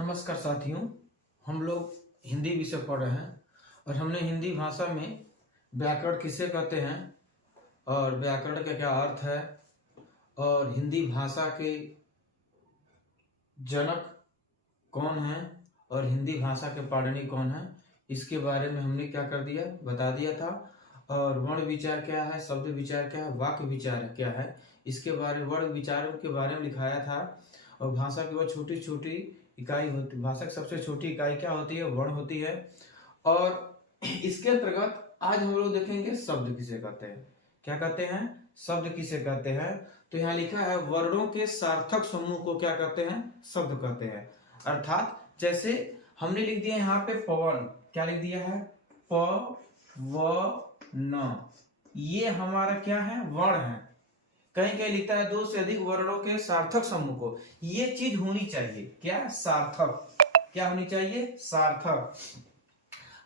नमस्कार साथियों, हम लोग हिंदी विषय पढ़ रहे हैं और हमने हिंदी भाषा में व्याकरण किसे कहते हैं और व्याकरण का क्या अर्थ है और हिंदी भाषा के जनक कौन हैं और हिंदी भाषा के पाणिनि कौन हैं, इसके बारे में हमने क्या कर दिया, बता दिया था। और वर्ण विचार क्या है, शब्द विचार क्या है, वाक्य विचार क्या है, इसके बारे वर्ण विचारों के बारे में लिखाया था। और भाषा की वह छोटी छोटी इकाई होती, भाषा की सबसे छोटी इकाई क्या होती है, वर्ण होती है। और इसके अंतर्गत आज हम लोग देखेंगे शब्द किसे कहते हैं। क्या कहते हैं, शब्द किसे कहते हैं। तो यहाँ लिखा है वर्णों के सार्थक समूह को क्या कहते हैं, शब्द कहते हैं। अर्थात जैसे हमने लिख दिया यहाँ पे पवन, क्या लिख दिया है, प व न, ये हमारा क्या है, वर्ण है। कहीं कहीं लिखता है दो से अधिक वर्णों के सार्थक समूह को, ये चीज होनी चाहिए, क्या, सार्थक, क्या होनी चाहिए, सार्थक।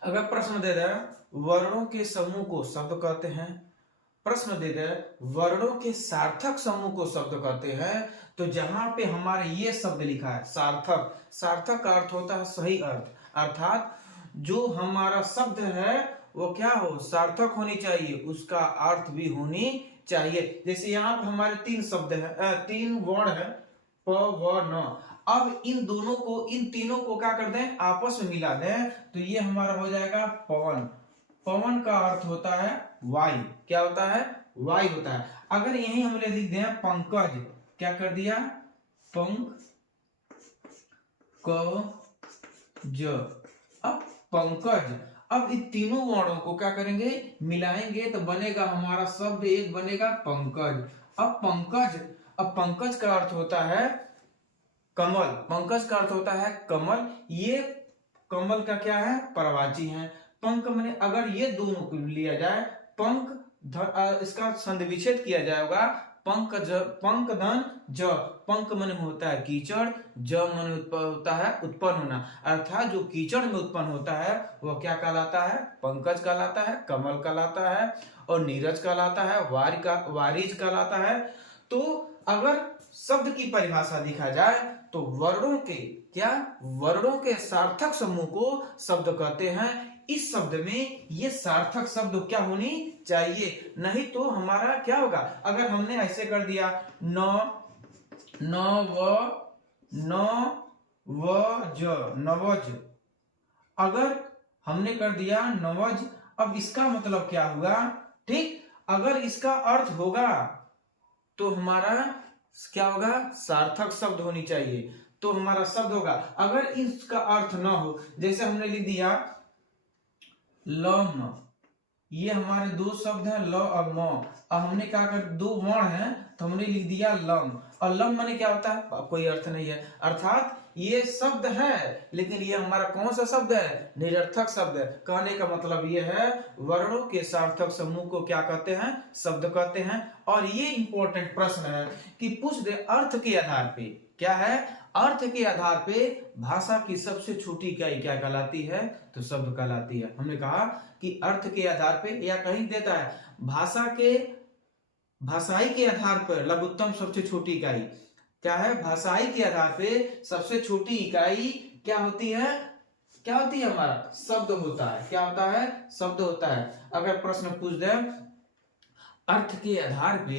अगर प्रश्न दे दे वर्णों के समूह को शब्द कहते हैं, प्रश्न दे दे वर्णों के सार्थक समूह को शब्द कहते हैं, तो जहां पे हमारे ये शब्द लिखा है सार्थक, सार्थक का अर्थ होता है सही अर्थ, अर्थात जो हमारा शब्द है वो क्या हो, सार्थक होनी चाहिए, उसका अर्थ भी होनी चाहिए। जैसे यहाँ पे हमारे तीन शब्द है, तीन वर्ण है, प व न। अब इन दोनों को, इन तीनों को क्या कर दें, आपस में मिला दें, तो ये हमारा हो जाएगा पवन। पवन का अर्थ होता है वायु, क्या होता है, वायु होता है। अगर यही हमने लिख दिया पंकज, क्या कर दिया, पंक क ज, अब पंकज। अब इन तीनों वर्णों को क्या करेंगे, मिलाएंगे तो बनेगा हमारा शब्द एक, बनेगा पंकज। अब पंकज, अब पंकज का अर्थ होता है कमल, पंकज का अर्थ होता है कमल। ये कमल का क्या है, परवाची है। पंख मैंने अगर ये दोनों को लिया जाए, पंख इसका संधि विच्छेद किया जाएगा, पंख ज, पंख धन ज, पंख मन होता है कीचड़, ज मन होता है उत्पन्न होना, अर्थात जो कीचड़ में उत्पन्न होता है वह क्या कहलाता है, पंकज कहलाता है, कमल कहलाता है, और नीरज कहलाता है, वारिज कहलाता है। तो अगर शब्द की परिभाषा देखा जाए तो वर्णों के, क्या, वर्णों के सार्थक समूह को शब्द कहते हैं। इस शब्द में ये सार्थक शब्द क्या होनी चाहिए, नहीं तो हमारा क्या होगा, अगर हमने ऐसे कर दिया न व ज, नवज, अगर हमने कर दिया नवज, अब इसका मतलब क्या होगा, ठीक, अगर इसका अर्थ होगा तो हमारा क्या होगा, सार्थक शब्द होनी चाहिए, तो हमारा शब्द होगा। अगर इसका अर्थ ना हो, जैसे हमने लिख दिया लम, ये हमारे दो शब्द हैं ल और म, और हमने क्या कर, दो वर्ण हैं तो हमने लिख दिया लम, और लम माने क्या होता है, कोई अर्थ नहीं है, अर्थात ये शब्द है लेकिन ये हमारा कौन सा शब्द है, निरर्थक शब्द है। कहने का मतलब ये है वर्णों के सार्थक समूह को क्या कहते हैं, शब्द कहते हैं। और ये इंपॉर्टेंट प्रश्न है कि पूछ दे अर्थ के आधार पे, क्या है, अर्थ के आधार पे भाषा की सबसे छोटी इकाई क्या कहलाती है, तो शब्द कहलाती है। हमने कहा कि अर्थ के आधार पे, या कहीं देता है भाषा के, भाषाई के आधार पर लघुत्तम सबसे छोटी इकाई क्या है, भाषाई के आधार पे सबसे छोटी इकाई क्या होती है, क्या होती है, हमारा शब्द होता है। क्या होता है, शब्द होता है। अगर प्रश्न पूछ दे अर्थ के आधार पे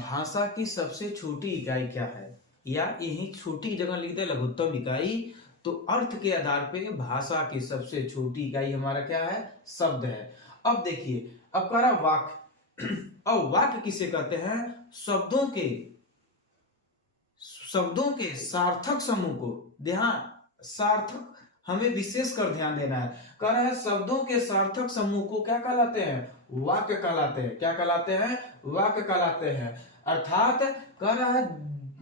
भाषा की सबसे छोटी इकाई क्या है, या यही छोटी जगह लिख दे लघुत्तम इकाई, तो अर्थ के आधार पे भाषा की सबसे छोटी इकाई हमारा क्या है, शब्द है। अब देखिए, अब कह रहा वाक्य, अब वाक्य किसे कहते हैं, शब्दों के सार्थक समूह को, ध्यान, सार्थक हमें विशेष कर ध्यान देना है। कह रहा है शब्दों के सार्थक समूह को क्या कहलाते हैं, वाक्य कहलाते हैं। क्या कहलाते हैं, वाक्य कहलाते हैं। अर्थात कह रहा है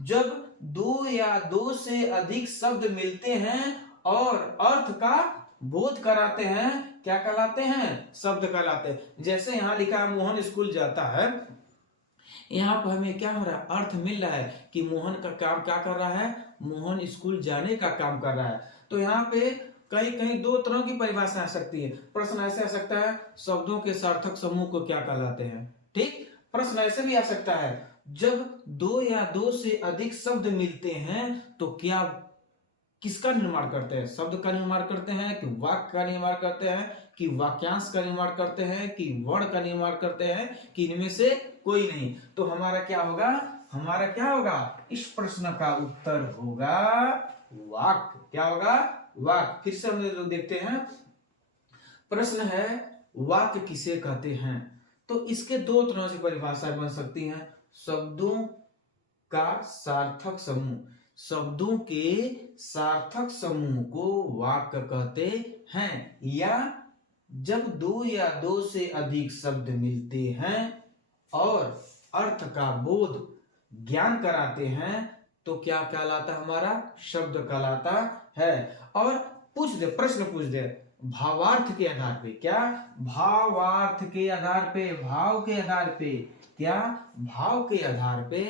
जब दो या दो से अधिक शब्द मिलते हैं और अर्थ का बोध कराते हैं, क्या कहलाते हैं, शब्द कहलाते हैं। जैसे यहाँ लिखा है मोहन स्कूल जाता है, यहाँ पर हमें क्या हो रहा है, अर्थ मिल रहा है कि मोहन का काम क्या कर रहा है, मोहन स्कूल जाने का काम कर रहा है। तो यहाँ पे कहीं कहीं दो तरह की परिभाषा आ सकती है। प्रश्न ऐसे आ सकता है शब्दों के सार्थक समूह को क्या कहलाते हैं, ठीक। प्रश्न ऐसे भी आ सकता है जब दो या दो से अधिक शब्द मिलते हैं तो क्या किसका निर्माण करते हैं? शब्द का निर्माण करते हैं कि वाक्य का निर्माण करते हैं कि वाक्यांश का निर्माण करते हैं कि वर्ण का निर्माण करते हैं कि इनमें से कोई नहीं? तो हमारा क्या होगा? हमारा क्या होगा? इस प्रश्न का उत्तर होगा वाक्य। क्या होगा? वाक्य। फिर से हम लोग देखते हैं, प्रश्न है वाक्य किसे कहते हैं? तो इसके दो तरह से परिभाषाएं बन सकती हैं। शब्दों का सार्थक समूह, शब्दों के सार्थक समूह को वाक्य कहते हैं, या जब दो या दो से अधिक शब्द मिलते हैं और अर्थ का बोध ज्ञान कराते हैं तो क्या कहलाता है? हमारा शब्द कहलाता है। और प्रश्न पूछ दे भावार्थ के आधार पे। क्या? भावार्थ के आधार पे, भाव के आधार पे। क्या? भाव के आधार पे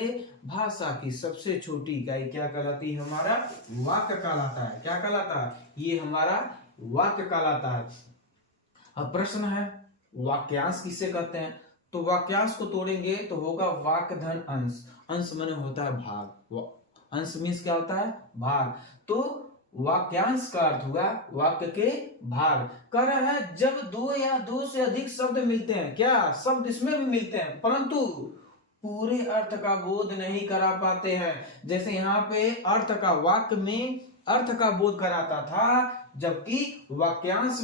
भाषा की सबसे छोटी इकाई क्या कहलाती है? हमारा वाक्य कहलाता है। क्या कहलाता है? ये हमारा वाक्य कहलाता है। अब प्रश्न है वाक्यांश किसे कहते हैं? तो वाक्यांश को तोड़ेंगे तो होगा वाक्य धन अंश। अंश माने होता है भाग। अंश मीन्स क्या होता है? भाग। तो वाक्यांश का अर्थ हुआ वाक्य के भाग। कह रहा है जब दो या दो से अधिक शब्द मिलते हैं, क्या शब्द इसमें भी मिलते हैं परंतु पूरे अर्थ का बोध नहीं करा पाते हैं। जैसे यहाँ पे अर्थ का, वाक्य में अर्थ का बोध कराता था, जबकि वाक्यांश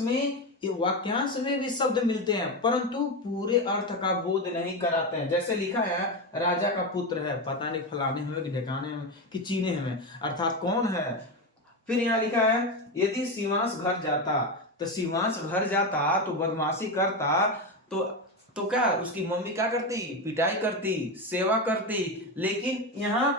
में भी शब्द मिलते हैं परंतु पूरे अर्थ का बोध नहीं कराते हैं। जैसे लिखा है राजा का पुत्र है, पता नहीं फलाने में कि ढकाने में कि चीने में, अर्थात कौन है? फिर यहाँ लिखा है यदि शिवांश घर जाता, तो शिवांश घर जाता तो बदमाशी करता तो क्या उसकी मम्मी क्या करती? पिटाई करती, सेवा करती। लेकिन यहाँ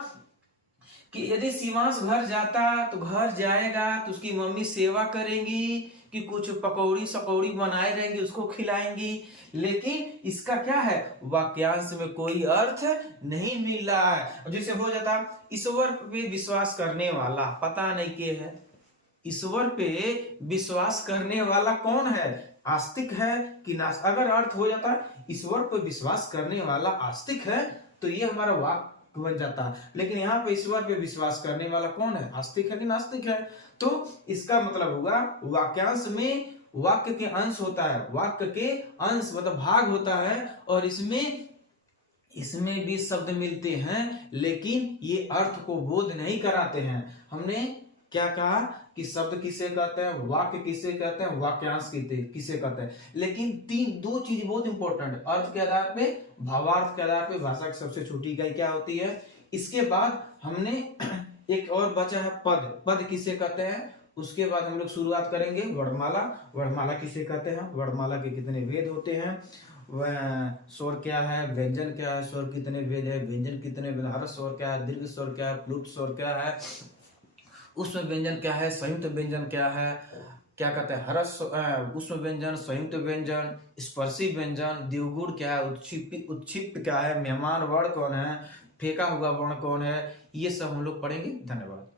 कि यदि शिवांश घर जाता तो घर जाएगा तो उसकी मम्मी सेवा करेंगी कि कुछ पकौड़ी सकौड़ी बनाए रहेंगी, उसको खिलाएंगी। लेकिन इसका क्या है? वाक्यांश में कोई अर्थ नहीं मिल रहा है। जैसे हो जाता ईश्वर पे विश्वास करने वाला, पता नहीं के है ईश्वर पे विश्वास करने वाला कौन है? आस्तिक है कि नास्तिक? अगर अर्थ हो जाता ईश्वर पे विश्वास करने वाला आस्तिक है तो ये हमारा वाक्य बन जाता है। लेकिन यहाँ पे ईश्वर पे विश्वास करने वाला कौन है? आस्तिक है कि नास्तिक है? तो इसका मतलब होगा वाक्यांश में वाक्य के अंश होता है, वाक्य के अंश मतलब भाग होता है, और इसमें भी शब्द मिलते हैं लेकिन ये अर्थ को बोध नहीं कराते हैं। हमने क्या कहा कि शब्द किसे कहते हैं, वाक्य किसे कहते हैं, वाक्यांश किसे कहते हैं। लेकिन दो चीज बहुत इंपॉर्टेंट, अर्थ के आधार पे, भावार्थ के आधार पे भाषा की सबसे छोटी इकाई क्या होती है। इसके बाद हमने एक और बचा है पद। पद किसे कहते हैं? उसके बाद हम लोग शुरुआत करेंगे वर्णमाला। वर्णमाला किसे कहते हैं? वर्णमाला के कितने वेद होते हैं, स्वर क्या है, व्यंजन क्या है, स्वर कितने वेद है, व्यंजन कितने वेद, हर्ष स्वर क्या है, दीर्घ स्वर क्या है, प्लुत स्वर क्या है, उसमें व्यंजन क्या है, संयुक्त व्यंजन क्या है, क्या कहते हैं हर्ष उसमें व्यंजन, संयुक्त व्यंजन, स्पर्शी व्यंजन, द्विगुण क्या है, उत्क्षिप्त क्या है, मेहमान वर्ण कौन है, फेंका हुआ वर्ण कौन है, ये सब हम लोग पढ़ेंगे। धन्यवाद।